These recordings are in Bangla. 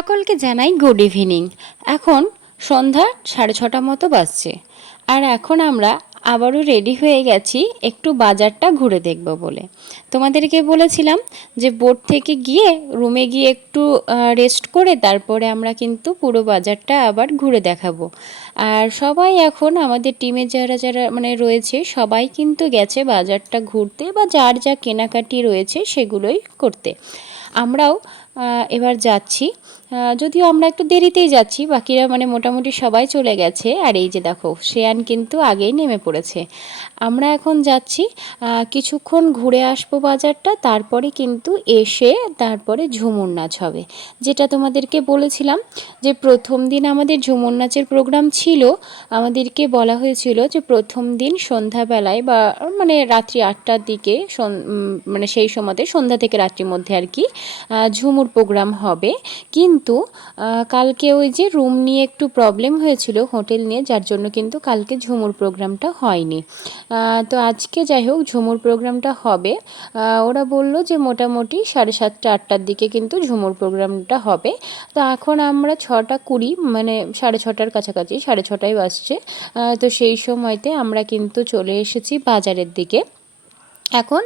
সকলকে জানাই গুড ইভিনিং। এখন সন্ধ্যা 6:30 মতো বাজছে, আর এখন আমরা আবারও রেডি হয়ে গেছি একটু বাজারটা ঘুরে দেখব বলে। তোমাদেরকে বলেছিলাম যে বোট থেকে গিয়ে রুমে গিয়ে একটু রেস্ট করে তারপরে আমরা কিন্তু পুরো বাজারটা আবার ঘুরে দেখাবো। আর সবাই এখন আমাদের টিমে যারা যারা মানে রয়েছে সবাই কিন্তু গেছে বাজারটা ঘুরতে বা যার যা কেনাকাটি রয়েছে সেগুলোই করতে। আমরাও এবার যাচ্ছি, যদিও আমরা একটু দেরিতেই যাচ্ছি, বাকিরা মানে মোটামুটি সবাই চলে গেছে। আর এই যে দেখো শ্রেয়ান কিন্তু আগেই নেমে পড়েছে। আমরা এখন যাচ্ছি, কিছুক্ষণ ঘুরে আসবো বাজারটা, তারপরে কিন্তু এসে তারপরে ঝুমুর নাচ হবে। যেটা তোমাদেরকে বলেছিলাম যে প্রথম দিন আমাদের ঝুমুর নাচের প্রোগ্রাম ছিল। আমাদেরকে বলা হয়েছিল যে প্রথম দিন সন্ধ্যাবেলায় বা মানে রাত্রি 8টার দিকে মানে সেই সময়তে সন্ধ্যা থেকে রাত্রির মধ্যে আর কি ঝুমুর প্রোগ্রাম হবে। কিন্তু কালকে ওই যে রুম নিয়ে একটু প্রবলেম হয়েছিল হোটেল নিয়ে, যার জন্য কিন্তু কালকে ঝুমুর প্রোগ্রামটা হয়নি। তো আজকে যাই হোক ঝুমুর প্রোগ্রামটা হবে। ওরা বলল যে মোটামুটি 7:30 8টার দিকে কিন্তু ঝুমুর প্রোগ্রামটা হবে। তো এখন আমরা 6:20 মানে 6:30টার কাছাকাছি, 6:30টায় বাজছে। তো সেই সময়তে আমরা কিন্তু চলে এসেছি বাজারের দিকে। এখন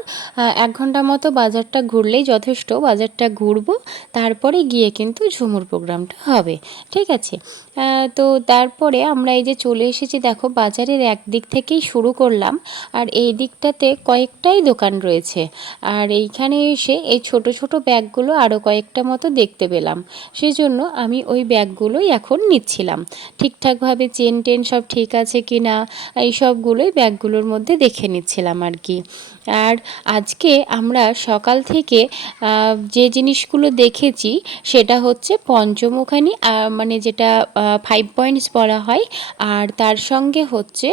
1 ঘন্টা মতো বাজারটা ঘুরলেই যথেষ্ট। বাজারটা ঘুরবো, তারপরে গিয়ে কিন্তু ঝুমুর প্রোগ্রামটা হবে, ঠিক আছে? তো তারপরে আমরা এই যে চলে এসেছি, দেখো বাজারের একদিক থেকেই শুরু করলাম। আর এই দিকটাতে কয়েকটাই দোকান রয়েছে। আর এইখানে এসে এই ছোট ছোট ব্যাগগুলো আরও কয়েকটা মতো দেখতে পেলাম, সেই জন্য আমি ওই ব্যাগগুলোই এখন নিচ্ছিলাম। ঠিকঠাকভাবে চেন টেন সব ঠিক আছে কি না এই সবগুলোই ব্যাগগুলোর মধ্যে দেখে নিচ্ছিলাম আর কি। আর আজকে আমরা সকাল থেকে যে জিনিসগুলো দেখেছি সেটা হচ্ছে পঞ্চমুখানি, মানে যেটা 5 পয়েন্টস বলা হয়, আর তার সঙ্গে হচ্ছে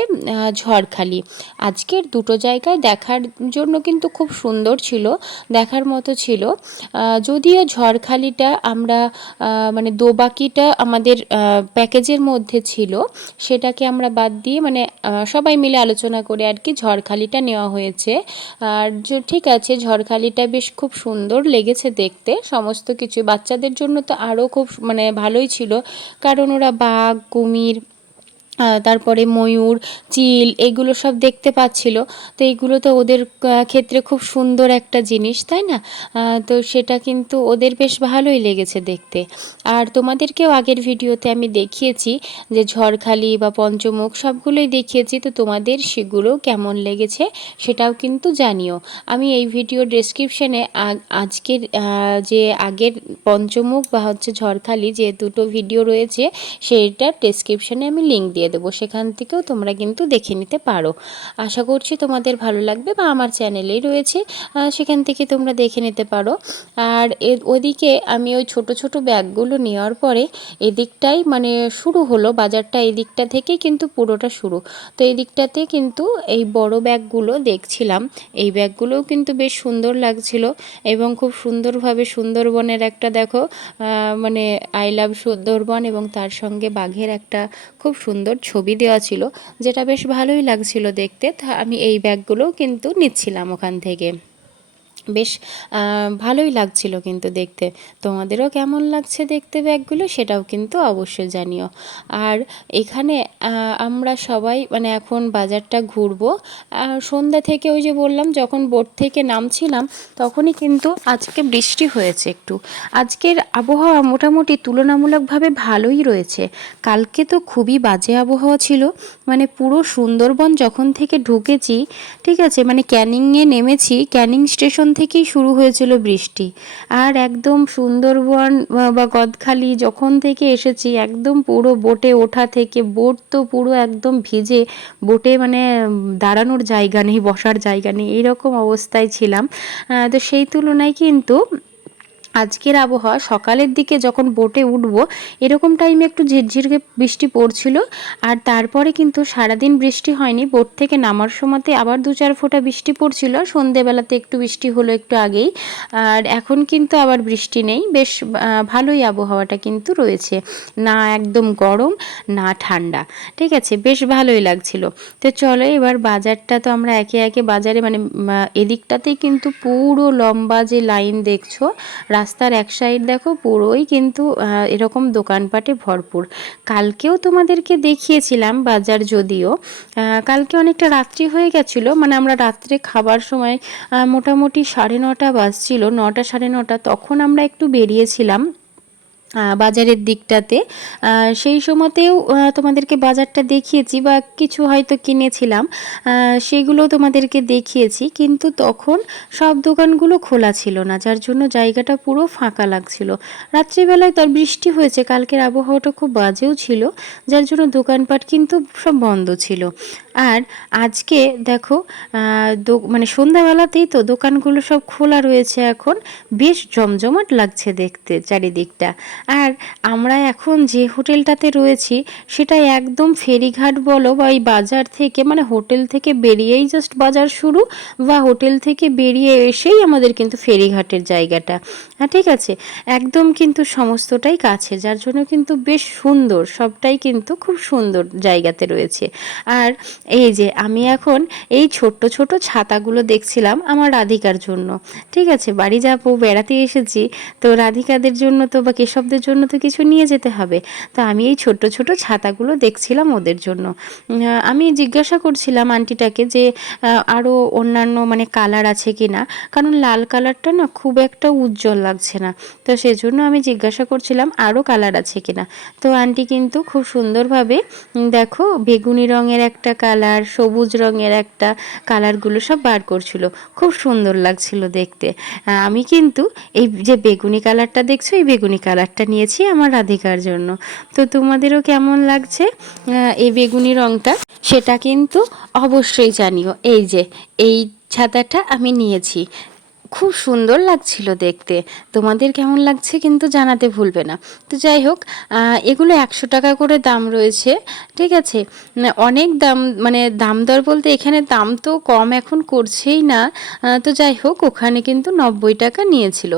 ঝড়খালি। আজকের দুটো জায়গায় দেখার জন্য কিন্তু খুব সুন্দর ছিল, দেখার মতো ছিল। যদিও ঝড়খালিটা আমরা মানে দোবাকিটা আমাদের প্যাকেজের মধ্যে ছিল, সেটাকে আমরা বাদ দিয়ে মানে সবাই মিলে আলোচনা করে আর কি ঝড়খালিটা নেওয়া হয়েছে। আর ঠিক আছে, ঝড়খালিটা বেশ খুব সুন্দর লেগেছে দেখতে, সমস্ত কিছু বাচ্চাদের জন্য তো আরও খুব মানে ভালোই ছিল, কারণ ওরা বাঘ, কুমির, তারপরে ময়ূর, চিল এগুলো সব দেখতে পাচ্ছিল। তো এইগুলো তো ওদের ক্ষেত্রে খুব সুন্দর একটা জিনিস, তাই না? তো সেটা কিন্তু ওদের বেশ ভালোই লেগেছে দেখতে। আর তোমাদেরকেও আগের ভিডিওতে আমি দেখিয়েছি যে ঝড়খালি বা পঞ্চমুখ সবগুলোই দেখিয়েছি, তো তোমাদের সেগুলো কেমন লেগেছে সেটাও কিন্তু জানিও। আমি এই ভিডিওর ডেসক্রিপশানে আজকের যে আগের পঞ্চমুখ বা হচ্ছে ঝড়খালি যে দুটো ভিডিও রয়েছে সেইটার ডেসক্রিপশানে আমি লিঙ্ক দিয়ে দেবো, সেখান থেকেও তোমরা কিন্তু দেখে নিতে পারো। আশা করছি তোমাদের ভালো লাগবে, বা আমার চ্যানেলেই রয়েছে, সেখান থেকে তোমরা দেখে নিতে পারো। আর ওদিকে আমি ওই ছোট ছোট ব্যাগগুলো নেওয়ার পরে এদিকটাই মানে শুরু হলো বাজারটা, এই দিকটা থেকেই কিন্তু পুরোটা শুরু। তো এই দিকটাতে কিন্তু এই বড় ব্যাগগুলো দেখছিলাম, এই ব্যাগগুলোও কিন্তু বেশ সুন্দর লাগছিল, এবং খুব সুন্দরভাবে সুন্দরবনের একটা দেখো মানে আই লাভ সুন্দরবন এবং তার সঙ্গে বাঘের একটা খুব সুন্দর ছবি দেওয়া ছিল, যেটা বেশ ভালোই লাগছিল দেখতে। আমি এই ব্যাগগুলোও কিন্তু নিচ্ছিলাম ওখান থেকে। বেশ ভালোই লাগছিল কিন্তু দেখতে। তোমাদেরও কেমন লাগছে দেখতে ব্যাগগুলো সেটাও কিন্তু অবশ্যই জানিও। আর এখানে আমরা সবাই মানে এখন বাজারটা ঘুরবো। সন্ধ্যা থেকে ওই যে বললাম যখন বোট থেকে নামছিলাম তখনই কিন্তু আজকে বৃষ্টি হয়েছে একটু। আজকের আবহাওয়া মোটামুটি তুলনামূলকভাবে ভালোই রয়েছে। কালকে তো খুবই বাজে আবহাওয়া ছিল, মানে পুরো সুন্দরবন যখন থেকে ঢুকেছি, ঠিক আছে, মানে ক্যানিংয়ে নেমেছি, ক্যানিং স্টেশন থেকেই শুরু হয়েছিল বৃষ্টি। আর একদম সুন্দরবন বা গদখালি যখন থেকে এসেছি একদম পুরো বোটে ওঠা থেকে বোট তো পুরো একদম ভিজে, বোটে মানে দাঁড়ানোর জায়গা নেই, বসার জায়গা নেই, এইরকম অবস্থায় ছিলাম। তো সেই তুলনায় কিন্তু আজকের আবহাওয়া সকালের দিকে যখন বোটে উঠব এরকম টাইমে একটু ঝিরঝির বৃষ্টি পড়ছিল, আর তারপরে কিন্তু সারাদিন বৃষ্টি হয়নি। বোট থেকে নামার সময়তে আবার 2-4 ফোঁটা বৃষ্টি পড়ছিল, সন্ধেবেলাতে একটু বৃষ্টি হলো একটু আগেই। আর এখন কিন্তু আবার বৃষ্টি নেই, বেশ ভালোই আবহাওয়াটা কিন্তু রয়েছে, না একদম গরম না ঠান্ডা, ঠিক আছে, বেশ ভালোই লাগছিল। তো চলো এবার বাজারটা তো আমরা একে একে বাজারে মানে এদিকটাতেই কিন্তু পুরো লম্বা যে লাইন দেখছো রাস্তার এক সাইড দেখো পুরোই কিন্তু এরকম দোকানপাটে ভরপুর। কালকেও তোমাদেরকে দেখিয়েছিলাম বাজার, যদিও কালকে অনেকটা রাত্রি হয়ে গেছিলো, মানে আমরা রাত্রে খাবার সময় মোটামুটি 9:30 বাজছিল, 9টা 9:30, তখন আমরা একটু বেরিয়েছিলাম বাজারের দিকটাতে। সেই সময়তেও তোমাদেরকে বাজারটা দেখিয়েছি বা কিছু হয়তো কিনেছিলাম, সেগুলো তোমাদেরকে দেখিয়েছি, কিন্তু তখন সব দোকানগুলো খোলা ছিল না, যার জন্য জায়গাটা পুরো ফাঁকা লাগছিল। রাত্রিবেলায় তার বৃষ্টি হয়েছে, কালকের আবহাওয়াটা খুব বাজেও ছিল, যার জন্য দোকানপাট কিন্তু সব বন্ধ ছিল। আর আজকে দেখো মানে সন্ধ্যাবেলাতেই তো দোকানগুলো সব খোলা রয়েছে, এখন বেশ জমজমাট লাগছে দেখতে চারিদিকটা। আর আমরা এখন যে হোটেলটাতে রয়েছি সেটা একদম ফেরিঘাট বলো বা এই বাজার থেকে, মানে হোটেল থেকে বেরিয়েই জাস্ট বাজার শুরু, বা হোটেল থেকে বেরিয়ে এসেই আমাদের কিন্তু ফেরিঘাটের জায়গাটা। ঠিক আছে, একদম কিন্তু সমস্তটাই কাছে, যার জন্য কিন্তু বেশ সুন্দর, সবটাই কিন্তু খুব সুন্দর জায়গাতে রয়েছে। আর এই যে আমি এখন এই ছোট্ট ছোট ছাতাগুলো দেখছিলাম আমার রাধিকার জন্য। ঠিক আছে, বাড়ি যাবো, বেড়াতে এসেছি, তো রাধিকাদের জন্য তো বা কেশবদের জন্য তো কিছু নিয়ে যেতে হবে। তো আমি এই ছোট ছোট ছাতাগুলো দেখছিলাম ওদের জন্য। আমি জিজ্ঞাসা করছিলাম আন্টিটাকে যে আরও অন্যান্য মানে কালার আছে কি না, কারণ লাল কালারটা না খুব একটা উজ্জ্বল লাগছে না, তো সেজন্য আমি জিজ্ঞাসা করছিলাম আরও কালার আছে কি না। তো আন্টি কিন্তু খুব সুন্দরভাবে দেখো বেগুনি রঙের একটা কালার, সবুজ রঙের একটা, কালারগুলো সব বার করছিল, খুব সুন্দর লাগছিল দেখতে। আমি কিন্তু এই যে বেগুনি কালারটা দেখছো, এই বেগুনি কালারটা নিয়েছি আমার রাধিকার জন্য। তো তোমাদেরও কেমন লাগছে এই বেগুনি রঙটা, সেটা কিন্তু অবশ্যই জানিও। এই যে এই ছাতাটা আমি নিয়েছি, খুব সুন্দর লাগছিল দেখতে, তোমাদের কেমন লাগছে কিন্তু জানাতে ভুলবে না। তো যাই হোক, এগুলো 100 টাকা করে দাম রয়েছে। ঠিক আছে, অনেক দাম, মানে দাম দর বলতে এখানে দাম তো কম এখন করছেই না। তো যাই হোক, ওখানে কিন্তু 90 টাকা নিয়েছিল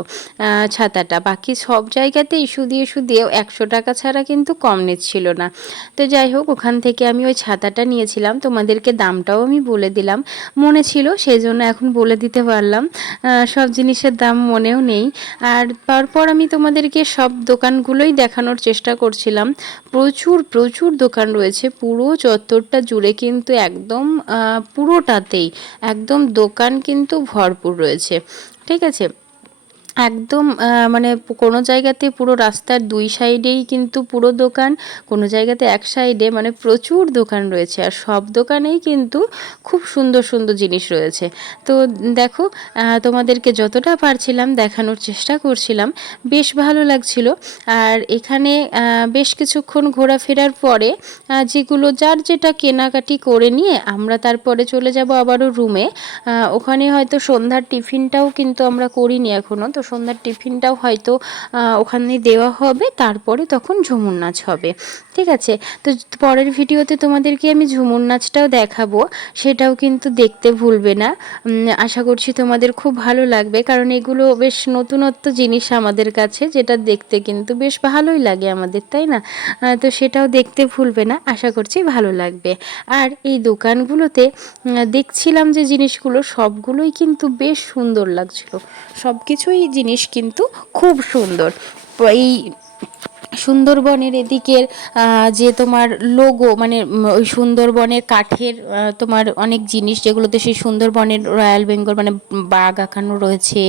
ছাতাটা, বাকি সব জায়গাতে ইস্যু দিয়েও 100 টাকা ছাড়া কিন্তু কম নিচ্ছিল না। তো যাই হোক, ওখান থেকে আমি ওই ছাতাটা নিয়েছিলাম, তোমাদেরকে দামটাও আমি বলে দিলাম, মনে ছিল সেই জন্য এখন বলে দিতে পারলাম। সব জিনিসের দাম মনেও নেই। আর তারপর আমি তোমাদেরকে সব দোকানগুলোই দেখানোর চেষ্টা করছিলাম। প্রচুর প্রচুর দোকান রয়েছে পুরো চত্বরটা জুড়ে, কিন্তু একদম পুরোটাতেই একদম দোকান কিন্তু ভরপুর রয়েছে। ঠিক আছে, একদম মানে কোনো জায়গাতে পুরো রাস্তার 2 সাইডেই কিন্তু পুরো দোকান, কোনো জায়গাতে এক সাইডে, মানে প্রচুর দোকান রয়েছে, আর সব দোকানেই কিন্তু খুব সুন্দর সুন্দর জিনিস রয়েছে। তো দেখো, তোমাদেরকে যতটা পারছিলাম দেখানোর চেষ্টা করছিলাম, বেশ ভালো লাগছিল। আর এখানে বেশ কিছুক্ষণ ঘোরাফেরার পরে যেগুলো যার যেটা কেনাকাটি করে নিয়ে আমরা তারপরে চলে যাব আবারও রুমে। ওখানে হয়তো সন্ধ্যার টিফিনটাও কিন্তু আমরা করিনি এখনও, তো সন্ধ্যার টিফিনটাও হয়তো ওখানে দেওয়া হবে, তারপরে তখন ঝুমুর নাচ হবে। ঠিক আছে, তো পরের ভিডিওতে তোমাদেরকে আমি ঝুমুর নাচটাও দেখাবো, সেটাও কিন্তু দেখতে ভুলবে না। আশা করছি তোমাদের খুব ভালো লাগবে, কারণ এগুলো বেশ নতুনত্ব জিনিস আমাদের কাছে, যেটা দেখতে কিন্তু বেশ ভালোই লাগে আমাদের, তাই না? তো সেটাও দেখতে ভুলবে না, আশা করছি ভালো লাগবে। আর এই দোকানগুলোতে দেখছিলাম যে জিনিসগুলো সবগুলোই কিন্তু বেশ সুন্দর লাগছিল, সব কিছুই জিনিস কিন্তু খুব সুন্দর। এই সুন্দরবনের এদিকের যে তোমার লোগো, মানে ওই সুন্দরবনের কাঠের তোমার অনেক জিনিস, যেগুলোতে সেই সুন্দরবনের রয়্যাল বেঙ্গল মানে বাঘ আঁকানো রয়েছে।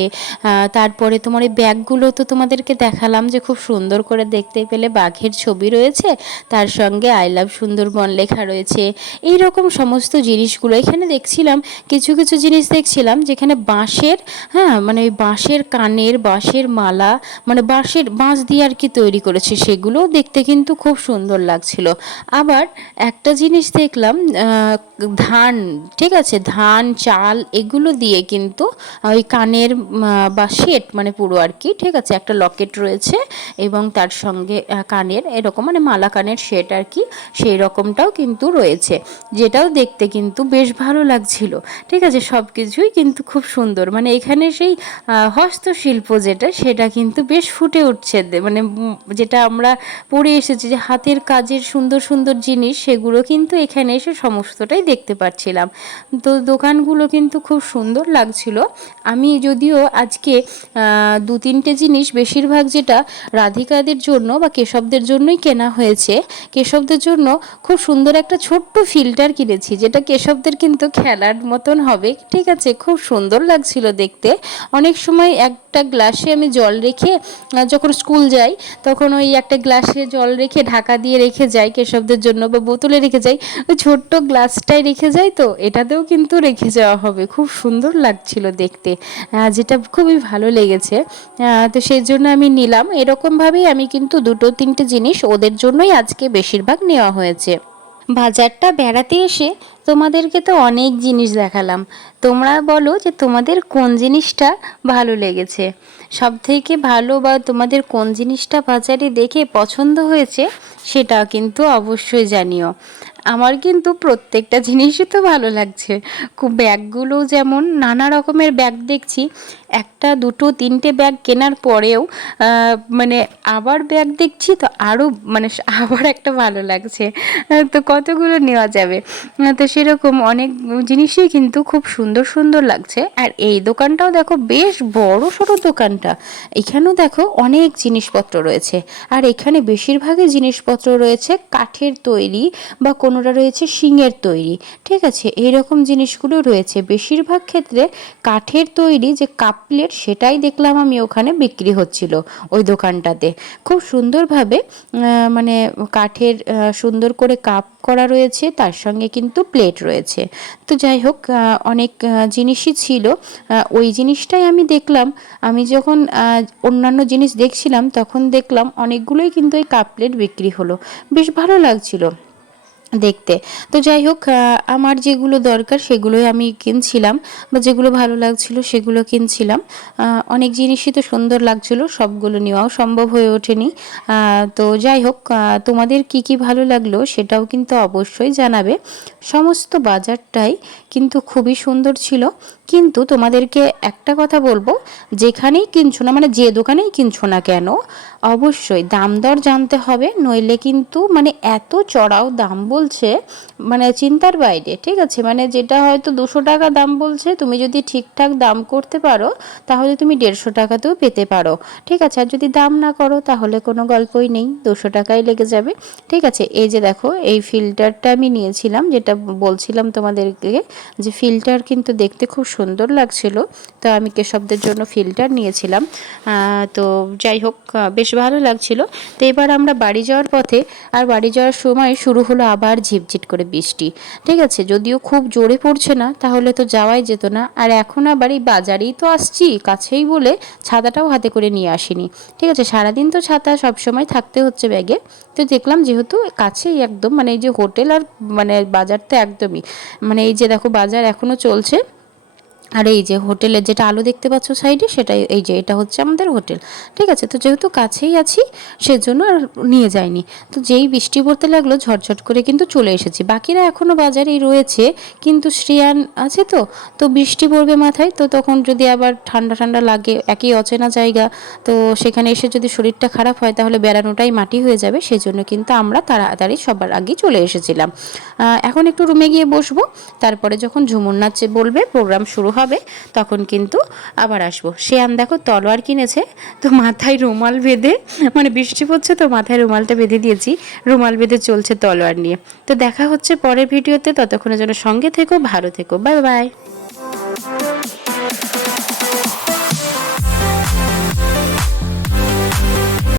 তারপরে তোমার এই ব্যাগগুলো তো তোমাদেরকে দেখালাম যে খুব সুন্দর করে দেখতে পেলে, বাঘের ছবি রয়েছে, তার সঙ্গে আই লাভ সুন্দরবন লেখা রয়েছে। এই রকম সমস্ত জিনিসগুলো এখানে দেখছিলাম, কিছু কিছু জিনিস দেখছিলাম যেখানে বাঁশের, হ্যাঁ মানে ওই বাঁশের কানের, বাঁশের মালা, মানে বাঁশ দিয়ে আর কি তৈরি করেছে, সেগুলোও দেখতে কিন্তু খুব সুন্দর লাগছিল। আবার একটা জিনিস দেখলাম, ধান, ঠিক আছে, ধান চাল এগুলো দিয়ে কিন্তু ওই কানের বা সেট, মানে পুরো আর কি, ঠিক আছে, একটা লকেট রয়েছে এবং তার সঙ্গে কানের এরকম মানে মালা কানের সেট আর কি, সেই রকমটাও কিন্তু রয়েছে, যেটাও দেখতে কিন্তু বেশ ভালো লাগছিল। ঠিক আছে, সব কিছুই কিন্তু খুব সুন্দর, মানে এখানে সেই হস্তশিল্প যেটা, সেটা কিন্তু বেশ ফুটে উঠছে, মানে যেটা আমরা পড়ে এসেছি যে হাতের কাজের সুন্দর সুন্দর জিনিস, সেগুলো কিন্তু এখানে এসে সমস্তটাই দেখতে পাচ্ছিলাম। তো দোকানগুলো কিন্তু খুব সুন্দর লাগছিল। আমি যদিও আজকে 2-3টে জিনিস, বেশিরভাগ যেটা রাধিকাদের জন্য বা কেশবদের জন্যই কেনা হয়েছে। কেশবদের জন্য খুব সুন্দর একটা ছোট্ট ফিল্টার কিনেছি, যেটা কেশবদের কিন্তু খেলার মতন হবে, ঠিক আছে, খুব সুন্দর লাগছিল দেখতে। অনেক সময় একটা গ্লাসে আমি জল রেখে যখন স্কুল যাই তখন ওই একটা গ্লাসে জল রেখে ঢাকা দিয়ে রেখে যাই কেশবদের জন্য, বা বোতলে রেখে যাই, ওই ছোট্ট গ্লাসটাই রেখে যাই। তো এটাতেও কিন্তু রেখে যাওয়া হবে, খুব সুন্দর লাগছিল দেখতে, যেটা খুবই ভালো লেগেছে। তো সেই জন্য আমি নিলাম। এরকমভাবেই আমি কিন্তু 2-3টে জিনিস ওদের জন্যই আজকে বেশিরভাগ নেওয়া হয়েছে। বাজারটা বেড়াতে এসে তোমাদেরকে তো অনেক জিনিস দেখালাম, তোমরা বলো যে তোমাদের কোন জিনিসটা ভালো লেগেছে সবথেকে ভালো, বা তোমাদের কোন জিনিসটা বাজারে দেখে পছন্দ হয়েছে, সেটা কিন্তু অবশ্যই জানিও। আমার কিন্তু প্রত্যেকটা জিনিসই তো ভালো লাগছে। খুব ব্যাগগুলো যেমন নানা রকমের ব্যাগ দেখছি, 1-2-3টে ব্যাগ কেনার পরেও মানে আবার ব্যাগ দেখছি তো আরও মানে আবার একটা ভালো লাগছে। তো কতগুলো নেওয়া যাবে। তো সেরকম অনেক জিনিসই কিন্তু খুব সুন্দর সুন্দর লাগছে। আর এই দোকানটাও দেখো বেশ বড় সড়ো দোকানটা, এখানেও দেখো অনেক জিনিসপত্র রয়েছে। আর এখানে বেশিরভাগই জিনিসপত্র রয়েছে কাঠের তৈরি, বা কোনোটা রয়েছে শিঙের তৈরি, ঠিক আছে, এইরকম জিনিসগুলো রয়েছে। বেশিরভাগ ক্ষেত্রে কাঠের তৈরি যে কাপ প্লেট, সেটাই দেখলাম আমি ওখানে বিক্রি হচ্ছিল ওই দোকানটাতে। খুব সুন্দরভাবে মানে কাঠের সুন্দর করে কাপ করা রয়েছে, তার সঙ্গে কিন্তু প্লেট রয়েছে। তো যাই হোক, অনেক জিনিসই ছিল। ওই জিনিসটাই আমি দেখলাম। আমি যখন অন্যান্য জিনিস দেখছিলাম তখন দেখলাম অনেকগুলোই কিন্তু এই কাপ প্লেট বিক্রি হলো, বেশ ভালো লাগছিল দেখতে। তো যাই হোক, আমার যেগুলো দরকার সেগুলোই আমি কিনছিলাম, বা যেগুলো ভালো লাগছিল সেগুলো কিনছিলাম। অনেক জিনিসই তো সুন্দর লাগছিল, সবগুলো নেওয়াও সম্ভব হয়ে ওঠেনি। তো যাই হোক, তোমাদের কি কি ভালো লাগলো সেটাও কিন্তু অবশ্যই জানাবে। সমস্ত বাজারটাই কিন্তু খুবই সুন্দর ছিল। কিন্তু তোমাদেরকে একটা কথা বলবো, যেখানেই কিনছো না, মানে যে দোকানেই কিনছো না কেন, অবশ্যই দাম দর জানতে হবে, নইলে কিন্তু মানে এত চড়াও দাম বলছে, মানে চিন্তার বাইরে, ঠিক আছে। মানে যেটা হয়তো 200 টাকা দাম বলছে, তুমি যদি ঠিকঠাক দাম করতে পারো তাহলে তুমি 150 টাকাতেও পেতে পারো, ঠিক আছে। আর যদি দাম না করো তাহলে কোনো গল্পই নেই, 200 টাকাই লেগে যাবে, ঠিক আছে। এই যে দেখো, এই ফিল্টারটা আমি নিয়েছিলাম, যেটা বলছিলাম তোমাদেরকে যে ফিল্টার কিন্তু দেখতে খুব সুন্দর লাগছিল, তো আমি কেশবদের জন্য ফিল্টার নিয়েছিলাম। তো যাই হোক, বেশ ভালো লাগছিল। তো এবার আমরা বাড়ি যাওয়ার পথে, আর বাড়ি যাওয়ার সময় শুরু হলো আবার ঝিপঝিপ করে বৃষ্টি, ঠিক আছে। যদিও খুব জোরে পড়ছে না, তাহলে তো যাওয়াই যেত না। আর এখন আবার এই বাজারেই তো আসছি কাছেই বলে ছাতাটাও হাতে করে নিয়ে আসিনি, ঠিক আছে। সারাদিন তো ছাতা সবসময় থাকতে হচ্ছে ব্যাগে। তো দেখলাম যেহেতু কাছেই একদম, মানে এই যে হোটেল আর মানে বাজার তো একদমই, মানে এই যে দেখো বাজার এখনও চলছে। আর এই যে হোটেলের যেটা আলো দেখতে পাচ্ছ সাইডে, সেটাই, এই যে এটা হচ্ছে আমাদের হোটেল, ঠিক আছে। তো যেহেতু কাছেই আছি সেজন্য আর নিয়ে যাইনি। তো যেই বৃষ্টি পড়তে লাগলো ঝটঝট করে কিন্তু চলে এসেছি। বাকিরা এখনও বাজারেই রয়েছে, কিন্তু শ্রেয়ান আছে তো, তো বৃষ্টি পড়বে মাথায়, তো তখন যদি আবার ঠান্ডা ঠান্ডা লাগে, একই অচেনা জায়গা, তো সেখানে এসে যদি শরীরটা খারাপ হয় তাহলে বেড়ানোটাই মাটি হয়ে যাবে। সেজন্য কিন্তু আমরা তাড়াতাড়ি সবার আগেই চলে এসেছিলাম। এখন একটু রুমে গিয়ে বসবো, তারপরে যখন ঝুমুর নাচ বলবে, প্রোগ্রাম শুরু হবে, তখন কিন্তু আবার আসবো। শ্রেয়ান দেখো তলোয়ার কিনেছে, তো মাথায় রুমাল বেঁধে, মানে বৃষ্টি পড়ছে তো মাথায় রুমালটা বেঁধে দিয়েছি, রুমাল বেঁধে চলছে তলোয়ার নিয়ে। তো দেখা হচ্ছে পরের ভিডিওতে, ততক্ষণের জন্য সঙ্গে থেকো, ভালো থেকো, বাই বাই।